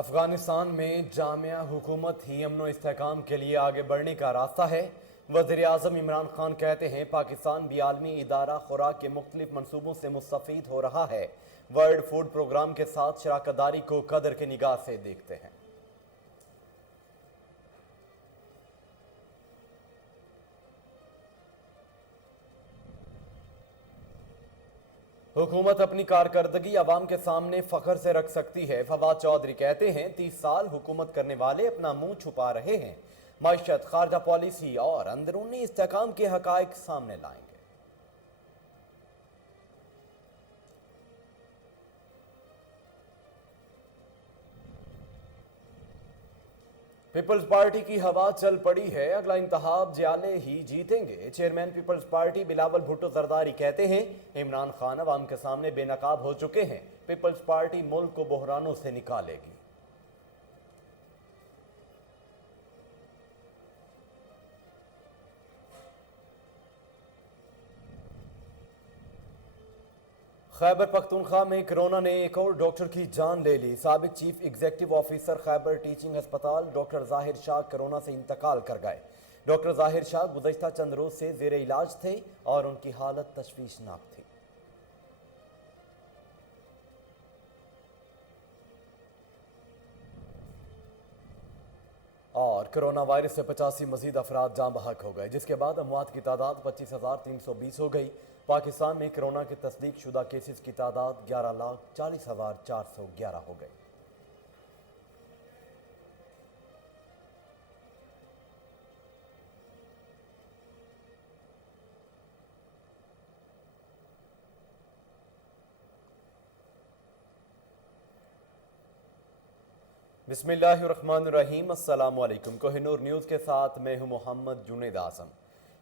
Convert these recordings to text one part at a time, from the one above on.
افغانستان میں جامعہ حکومت ہی امن و استحکام کے لیے آگے بڑھنے کا راستہ ہے۔ وزیر اعظم عمران خان کہتے ہیں پاکستان بھی عالمی ادارہ خوراک کے مختلف منصوبوں سے مستفید ہو رہا ہے۔ ورلڈ فوڈ پروگرام کے ساتھ شراکت داری کو قدر کی نگاہ سے دیکھتے ہیں۔ حکومت اپنی کارکردگی عوام کے سامنے فخر سے رکھ سکتی ہے۔ فواد چودھری کہتے ہیں 30 سال حکومت کرنے والے اپنا منہ چھپا رہے ہیں، معیشت، خارجہ پالیسی اور اندرونی استحکام کے حقائق سامنے لائیں گے۔ پیپلز پارٹی کی ہوا چل پڑی ہے، اگلا انتخاب جیالے ہی جیتیں گے۔ Chairman Peoples Party Bilawal Bhutto Zardari کہتے ہیں عمران خان عوام کے سامنے بے نقاب ہو چکے ہیں، پیپلز پارٹی ملک کو بحرانوں سے نکالے گی۔ خیبر پختونخوا میں کرونا نے ایک اور ڈاکٹر کی جان لے لی۔ سابق چیف ایگزیکٹو آفیسر خیبر ٹیچنگ ہسپتال ڈاکٹر ظاہر شاہ کرونا سے انتقال کر گئے۔ ڈاکٹر ظاہر شاہ گزشتہ چند روز سے زیر علاج تھے اور ان کی حالت تشویشناک تھی۔ اور کرونا وائرس سے 85 مزید افراد جاں بحق ہو گئے، جس کے بعد اموات کی تعداد 25,320 ہو گئی۔ پاکستان میں کرونا کے تصدیق شدہ کیسز کی تعداد 11,40,411 ہو گئی۔ بسم اللہ الرحمن الرحیم، السلام علیکم۔ کوہ نور نیوز کے ساتھ میں ہوں محمد جنید اعظم۔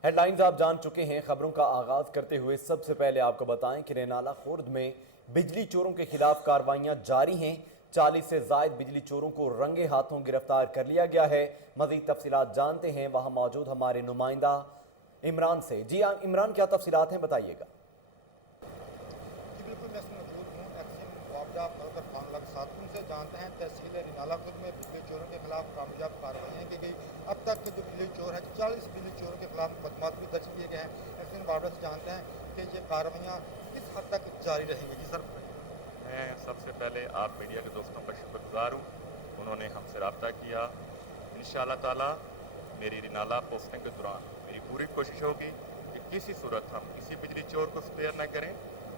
ہیڈ لائنز آپ جان چکے ہیں۔ خبروں کا آغاز کرتے ہوئے سب سے پہلے آپ کو بتائیں کہ رینالہ خورد میں بجلی چوروں کے خلاف کارروائیاں جاری ہیں۔ 40 سے زائد بجلی چوروں کو رنگے ہاتھوں گرفتار کر لیا گیا ہے۔ مزید تفصیلات جانتے ہیں وہاں موجود ہمارے نمائندہ عمران سے۔ جی عمران، کیا تفصیلات ہیں، بتائیے گا۔ ساتھوں سے جانتے ہیں تحصیل رینالہ خورد میں بجلی چوروں کے خلاف کامیاب کارروائیاں کی گئی۔ اب تک جو بجلی چور ہیں 40 بجلی چوروں کے خلاف مقدمات بھی درج کیے گئے ہیں۔ ایکسن بابڑا سے جانتے ہیں کہ یہ کارروائیاں کس حد تک جاری رہیں گی۔ جی سر، میں سب سے پہلے آپ میڈیا کے دوستوں کا شکر گزار ہوں، انہوں نے ہم سے رابطہ کیا۔ انشاءاللہ تعالی میری رینالہ پوسٹنگ کے دوران میری پوری کوشش ہوگی کہ کسی صورت ہم کسی بجلی چور کو سپیئر نہ کریں۔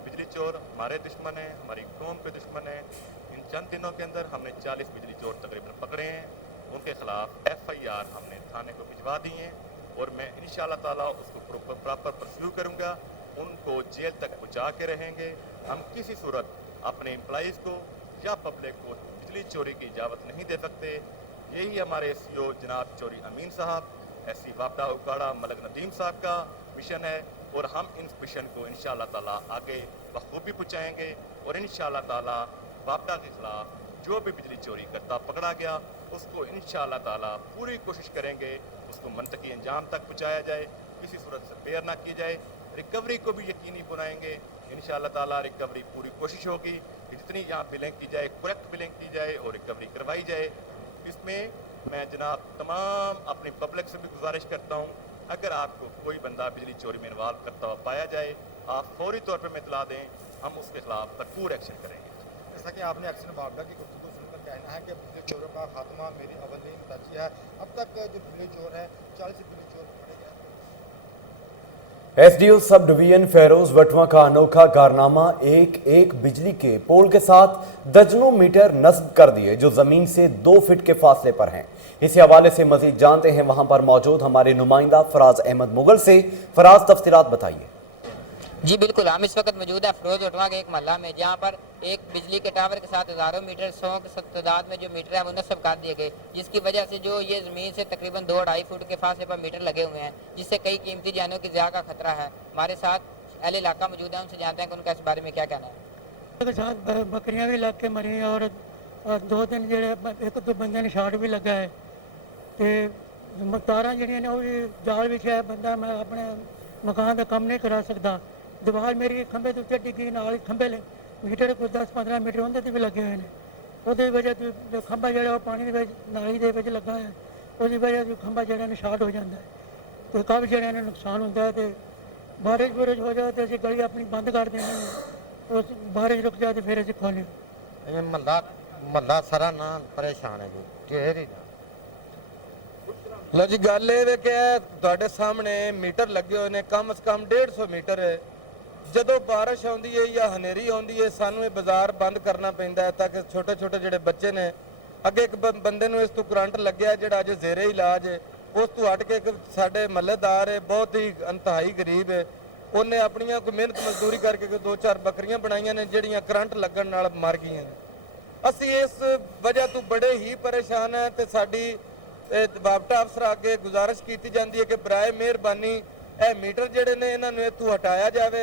بجلی چور ہمارے دشمن ہیں، ہماری قوم کے دشمن ہیں۔ ان چند دنوں کے اندر ہم نے 40 بجلی چور تقریباً پکڑے ہیں۔ ان کے خلاف FIR ہم نے تھانے کو بھجوا دی ہیں اور میں انشاءاللہ تعالیٰ اس کو پراپر پرسیو کروں گا، ان کو جیل تک پہنچا کے رہیں گے۔ ہم کسی صورت اپنے امپلائیز کو یا پبلک کو بجلی چوری کی اجازت نہیں دے سکتے۔ یہی ہمارے CO جناب چوری امین صاحب، SC وابڈا اکاڑا ملک ندیم صاحب کا مشن ہے، اور ہم ان مشن کو انشاءاللہ تعالیٰ آگے بخوبی پہنچائیں گے۔ اور انشاءاللہ تعالیٰ وابڈا کے خلاف جو بھی بجلی چوری کرتا پکڑا گیا اس کو انشاءاللہ تعالیٰ پوری کوشش کریں گے اس کو منطقی انجام تک پہنچایا جائے، کسی صورت سے پیر نہ کی جائے۔ ریکوری کو بھی یقینی بنائیں گے انشاءاللہ تعالیٰ۔ ریکوری پوری کوشش ہوگی کہ جتنی یہاں بلنگ کی جائے کریکٹ بلنگ کی جائے اور ریکوری کروائی جائے۔ اس میں میں جناب تمام اپنی پبلک سے بھی گزارش کرتا ہوں، اگر آپ کو کوئی بندہ بجلی چوری میں انوالو کرتا ہوا پایا جائے آپ فوری طور پر اطلاع دیں، ہم اس کے خلاف بھرپور ایکشن کریں گے۔ جیسا کہ آپ نے ایکسن بابڑا کی گفتگو سن کر کہنا ہے کہ بجلی چوروں کا خاتمہ میری اولین ترجیح ہے۔ اب تک جو بجلی چور ہیں 40 بجلی چور پکڑے گئے۔ SDO سب ڈویژن فیروز وٹواں کا انوکھا کارنامہ، ایک بجلی کے پول کے ساتھ درجنوں میٹر نصب کر دیے جو زمین سے 2 فٹ کے فاصلے پر ہیں۔ اسی حوالے سے مزید جانتے ہیں وہاں پر موجود ہمارے نمائندہ فراز احمد مغل سے۔ فراز، تفصیلات بتائیے۔ جی بالکل، ہم اس وقت موجود ہے فیروز وٹواں کے ایک محلہ میں، جہاں پر ایک بجلی کے ٹاور کے ساتھ ہزاروں میٹر 100 کی تعداد میں جو میٹر ہے وہ نصب کر دیے گئے، جس کی وجہ سے جو یہ زمین سے تقریباً 2-2.5 فٹ کے فاصلے پر میٹر لگے ہوئے ہیں، جس سے کئی قیمتی جانوں کی ضیاع کا خطرہ ہے۔ ہمارے ساتھ اہل علاقہ موجود ہیں، ان سے جانتے ہیں کہ ان کا اس بارے میں کیا کہنا ہے۔ ساتھ بکریاں بھی لگ کے مری اور 2-3 جڑے ایک دو بندے نے شاٹ بھی لگا ہے، تاراں جڑیاں نے وہ جال بچھا ہے، بندہ میں اپنے مکان کا کم نہیں کرا سکتا۔ دیوار میری کھمبے تو ڈگی نال کھمبے میٹر کوئی 10-15 میٹر اندر بھی لگے ہوئے ہیں۔ ਉਹਦੀ ਵਜ੍ਹਾ ਤੋਂ ਜੋ ਖੰਭਾ ਜਿਹੜਾ ਉਹ ਪਾਣੀ ਦੇ ਵਿੱਚ ਨਾਲੀ ਦੇ ਵਿੱਚ ਲੱਗਾ ਹੈ ਉਹਦੀ ਵਜ੍ਹਾ ਤੋਂ ਖੰਭਾ ਜਿਹੜਾ ਨੇ ਸ਼ਾਰਟ ਹੋ ਜਾਂਦਾ ਹੈ ਤੇ ਕਾਫੀ ਜਿਹੜਾ ਨੇ ਨੁਕਸਾਨ ਹੁੰਦਾ ਹੈ ਤੇ ਬਾਰਿਸ਼ ਬੁਰਿਸ਼ ਹੋ ਜਾਏ ਤੇ ਅਸੀਂ ਗਲੀ ਆਪਣੀ ਬੰਦ ਕਰ ਦਿੰਦੇ ਹਾਂ ਉਸ ਬਾਰਿਸ਼ ਰੁਕ ਜਾਏ ਤੇ ਫਿਰ ਅਸੀਂ ਖੋਲ੍ਹੇ ਇਹ ਮਹੱਲਾ ਸਾਰਾ ਨਾ ਪਰੇਸ਼ਾਨ ਹੈ ਜੀ ਢੇਰ ਹੀ ਲੋ ਜੀ ਗੱਲ ਇਹ ਵੇ ਕਿ ਤੁਹਾਡੇ ਸਾਹਮਣੇ ਮੀਟਰ ਲੱਗੇ ਹੋਏ ਨੇ ਕਮ ਸੇ ਕਮ 150 ਮੀਟਰ ਹੈ ਜਦੋਂ ਬਾਰਿਸ਼ ਆਉਂਦੀ ਹੈ ਜਾਂ ਹਨੇਰੀ ਆਉਂਦੀ ਹੈ ਸਾਨੂੰ ਇਹ ਬਾਜ਼ਾਰ ਬੰਦ ਕਰਨਾ ਪੈਂਦਾ ਹੈ ਤਾਂ ਕਿ ਛੋਟੇ ਛੋਟੇ ਜਿਹੜੇ ਬੱਚੇ ਨੇ ਅੱਗੇ ਇੱਕ ਬੰਦੇ ਨੂੰ ਇਸ ਤੋਂ ਕਰੰਟ ਲੱਗਿਆ ਜਿਹੜਾ ਅਜੇ ਜ਼ੇਰੇ ਇਲਾਜ ਹੈ ਉਸ ਤੋਂ ਹਟ ਕੇ ਇੱਕ ਸਾਡੇ ਮਹੱਲੇਦਾਰ ਹੈ ਬਹੁਤ ਹੀ ਇੰਤਹਾਈ ਗਰੀਬ ਹੈ ਉਹਨੇ ਆਪਣੀਆਂ ਕੋਈ ਮਿਹਨਤ ਮਜ਼ਦੂਰੀ ਕਰਕੇ ਕੋਈ 2-4 ਬੱਕਰੀਆਂ ਬਣਾਈਆਂ ਨੇ ਜਿਹੜੀਆਂ ਕਰੰਟ ਲੱਗਣ ਨਾਲ ਮਰ ਗਈਆਂ ਨੇ ਅਸੀਂ ਇਸ ਵਜ੍ਹਾ ਤੋਂ ਬੜੇ ਹੀ ਪਰੇਸ਼ਾਨ ਹੈ ਤੇ ਸਾਡੀ ਬਾਬਟਾ ਅਫਸਰ ਅੱਗੇ ਗੁਜ਼ਾਰਿਸ਼ ਕੀਤੀ ਜਾਂਦੀ ਹੈ ਕਿ ਬਰਾਏ ਮਿਹਰਬਾਨੀ ਇਹ ਮੀਟਰ ਜਿਹੜੇ ਨੇ ਇਹਨਾਂ ਨੂੰ ਇੱਥੋਂ ਹਟਾਇਆ ਜਾਵੇ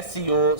SCO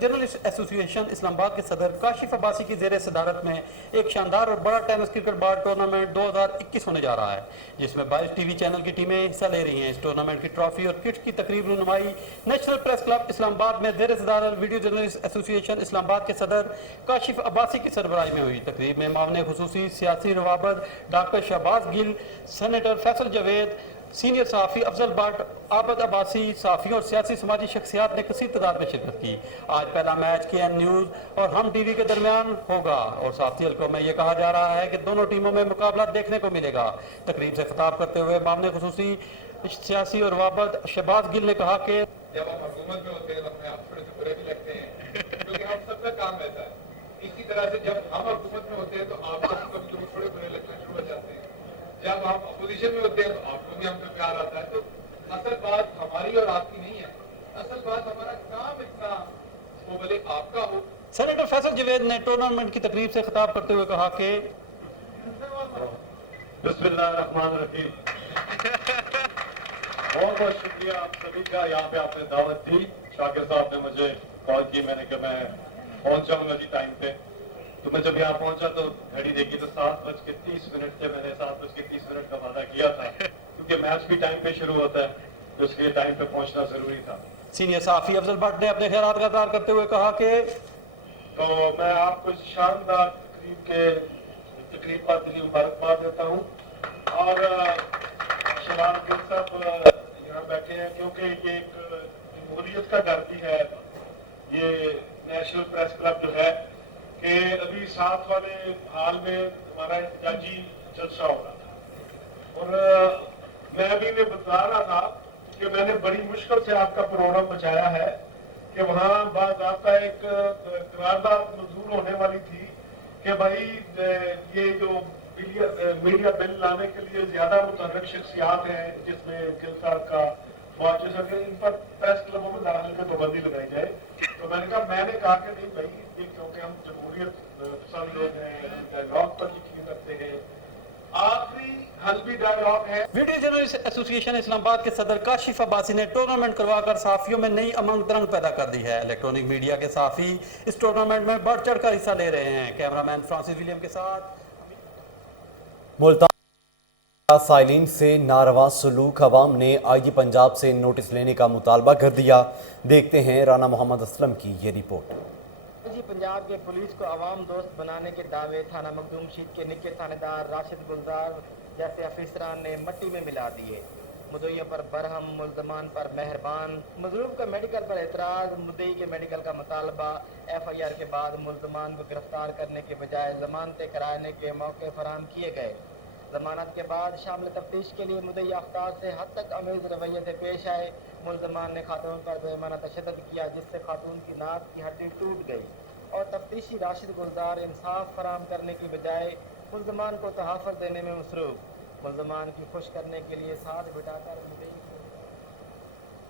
جرنلسٹ ایسوسی ایشن اسلام آباد کے صدر کاشف عباسی کی زیر صدارت میں ایک شاندار اور بڑا ٹینس کرکٹ بال ٹورنامنٹ 2021 ہونے جا رہا ہے، جس میں 22 ٹی وی چینل کی ٹیمیں حصہ لے رہی ہیں۔ اس ٹورنامنٹ کی ٹرافی اور کٹس کی تقریب رونمائی نیشنل پریس کلب اسلام آباد میں زیر صدارت ویڈیو جرنلسٹ ایسوسی ایشن اسلام آباد کے صدر کاشف عباسی کی سربراہی میں ہوئی۔ تقریب میں معاون خصوصی سیاسی روابط ڈاکٹر شہباز گل، سینیٹر فیصل جاوید، سینئر صحافی افضل بٹ، عابد عباسی، صحافیوں اور سیاسی سماجی شخصیات نے کثیر تعداد میں شرکت کی۔ آج پہلا میچ کے این نیوز اور ہم ٹی وی کے درمیان ہوگا اور صحافتی حلقوں میں یہ کہا جا رہا ہے کہ دونوں ٹیموں میں مقابلہ دیکھنے کو ملے گا۔ تقریب سے خطاب کرتے ہوئے معاون خصوصی سیاسی اور روابط شہباز گل نے کہا کہ جب ہم حکومت میں ہوتے ہیں تو اپنے آپ تھوڑے سے برے بھی لگتے ہیں کیونکہ ہم سب کا کام رہتا ہے۔ اسی طرح سے جب ہم حکومت میں ہوتے ہیں تو آپ کو کبھی تھوڑے برے لگنے شروع ہو جاتے ہیں۔ جب ہم اپوزیشن میں ہوتے ہیں تو آپ کو بھی ہم سے پیار آتا ہے۔ تو اصل بات ہماری اور آپ کی نہیں ہے، اصل بات ہمارا کام اتنا وہ بھلے آپ کا ہو۔ سینیٹر فیصل جاوید نے ٹورنامنٹ کی تقریب سے خطاب کرتے ہوئے کہا کہ بسم اللہ الرحمن الرحیم۔ بہت بہت شکریہ آپ سبھی کا، یہاں پہ آپ نے دعوت دی۔ شاکر صاحب نے مجھے کال کی، میں نے کہا میں پہنچ جاؤں گا جی ٹائم پہ۔ تو میں جب یہاں پہنچا تو گھڑی دیکھی تو 7:30 تھے۔ میں نے 7:30 کا وعدہ کیا تھا کیونکہ میچ بھی ٹائم پہ شروع ہوتا ہے تو اس لیے ٹائم پہ پہنچنا ضروری تھا۔ سینئر صحافی افضل بٹ نے اپنے خیالات کا اظہار کرتے ہوئے کہا کہ تو میں آپ کو شاندار تقریب پر دلی مبارکباد دیتا ہوں اور شہباز گل صاحب یہاں بیٹھے ہیں کیونکہ یہ ایک جمہوریت کا گھر بھی ہے یہ نیشنل پریس کلب جو ہے کہ ابھی ساتھ والے حال میں ہمارا احتجاجی جلسہ ہو رہا تھا اور میں ابھی میں بتا رہا تھا کہ میں نے بڑی مشکل سے آپ کا پروگرام بچایا ہے کہ وہاں باضابطہ ایک قرارداد منظور ہونے والی تھی کہ بھائی یہ جو میڈیا بل لانے کے لیے زیادہ متحرک شخصیات ہیں جس میں گل صاحب کا فوج سکے ان پر پریس کلبوں میں داخل میں پابندی لگائی جائے۔ تو میں نے کہا کہ نہیں بھائی یہ کیونکہ ہم جمہوریت پسند لوگ ہیں، ڈائیلاگ پر یقین رکھتے ہیں، آخری حل بھی ڈائیلاگ ہے۔ ویڈیو جرنلسٹ ایسوسی ایشن اسلام آباد کے صدر کاشف عباسی نے ٹورنامنٹ کروا کر صحافیوں میں نئی امنگ درنگ پیدا کر دی ہے۔ الیکٹرونک میڈیا کے صحافی اس ٹورنامنٹ میں بڑھ چڑھ کر حصہ لے رہے ہیں۔ کیمرامین فرانسس ولیم کے ساتھ ملتان سائلین سے ناروا سلوک، عوام نے آئی جی پنجاب سے نوٹس لینے کا مطالبہ کر دیا۔ دیکھتے ہیں رانا محمد اسلم کی یہ رپورٹ۔ آئی جی پنجاب کے پولیس کو عوام دوست بنانے کے دعوے تھانہ مخدوم شیٹ کے نکے تھانے دار راشد گلزار جیسے افسران نے مٹی میں ملا دیے۔ مدعیوں پر برہم، ملزمان پر مہربان، مظلوم کا میڈیکل پر اعتراض، مدعی کے میڈیکل کا مطالبہ۔ ایف آئی آر کے بعد ملزمان کو گرفتار کرنے کے بجائے ضمانتیں کرانے کے موقع فراہم کیے گئے۔ ضمانت کے بعد شامل تفتیش کے لیے مدعی افطار سے حد تک امیز رویے سے پیش آئے۔ ملزمان نے خاتون پر بےمعنی تشدد کیا جس سے خاتون کی ناک کی ہڈی ٹوٹ گئی اور تفتیشی راشد گلزار انصاف فراہم کرنے کی بجائے ملزمان کو تحفظ دینے میں مصروف۔ ملزمان کی خوش کرنے کے لیے ساتھ بٹھا کر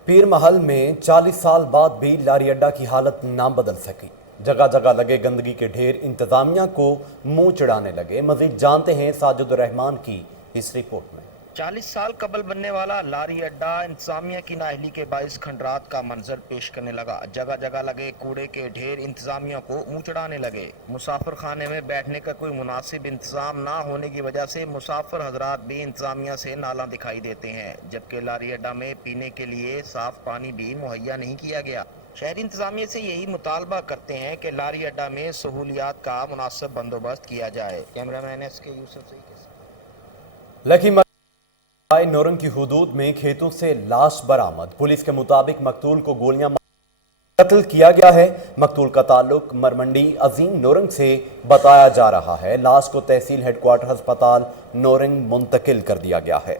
پیر محل میں 40 سال بعد بھی لاری اڈا کی حالت نہ بدل سکی۔ جگہ جگہ لگے گندگی کے ڈھیر انتظامیہ کو منہ چڑھانے لگے۔ مزید جانتے ہیں ساجد الرحمان کی اس رپورٹ میں۔ 40 سال قبل بننے والا لاری اڈا انتظامیہ کی نااہلی کے باعث کھنڈرات کا منظر پیش کرنے لگا۔ جگہ جگہ لگے کوڑے کے ڈھیر انتظامیہ کو منہ چڑھانے لگے۔ مسافر خانے میں بیٹھنے کا کوئی مناسب انتظام نہ ہونے کی وجہ سے مسافر حضرات بھی انتظامیہ سے نالاں دکھائی دیتے ہیں، جبکہ لاری اڈا میں پینے کے لیے صاف پانی بھی مہیا نہیں کیا گیا۔ شہری انتظامیہ سے یہی مطالبہ کرتے ہیں کہ لاری اڈا میں سہولیات کا مناسب بندوبست کیا جائے۔ کیمرامین ایس کے یوسف سے لکی نورنگ کی حدود میں کھیتوں سے لاش برآمد۔ پولیس کے مطابق مقتول کو گولیاں قتل کیا گیا ہے۔ مقتول کا تعلق مرمنڈی عظیم نورنگ سے بتایا جا رہا ہے۔ لاش کو تحصیل ہیڈ کوارٹر ہسپتال نورنگ منتقل کر دیا گیا ہے۔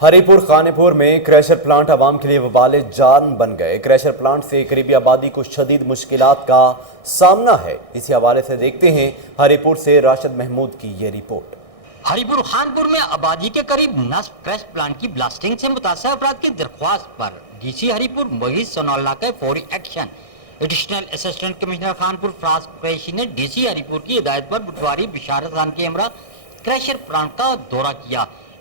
ہری پور خانے پور میں کریشر پلانٹ عوام کے لیے وبال جان بن گئے۔ کریشر پلانٹ سے قریبی آبادی کو شدید مشکلات کا سامنا ہے۔ اسی حوالے سے دیکھتے ہیں ہری پور سے راشد محمود کی یہ رپورٹ۔ ہری پور خانپور میں آبادی کے قریب نصب کریش پلانٹ کی بلاسٹنگ سے متاثرہ افراد کی درخواست پر ڈی سی ہری پور محیط ثناءاللہ کا فوری action. Additional assistant commissioner Khanpur Faraz Qureshi نے ڈی سی ہری پور کی ہدایت پر بٹواری بشارت خان کے ہمراہ کریشر پلانٹ کا دورہ کیا۔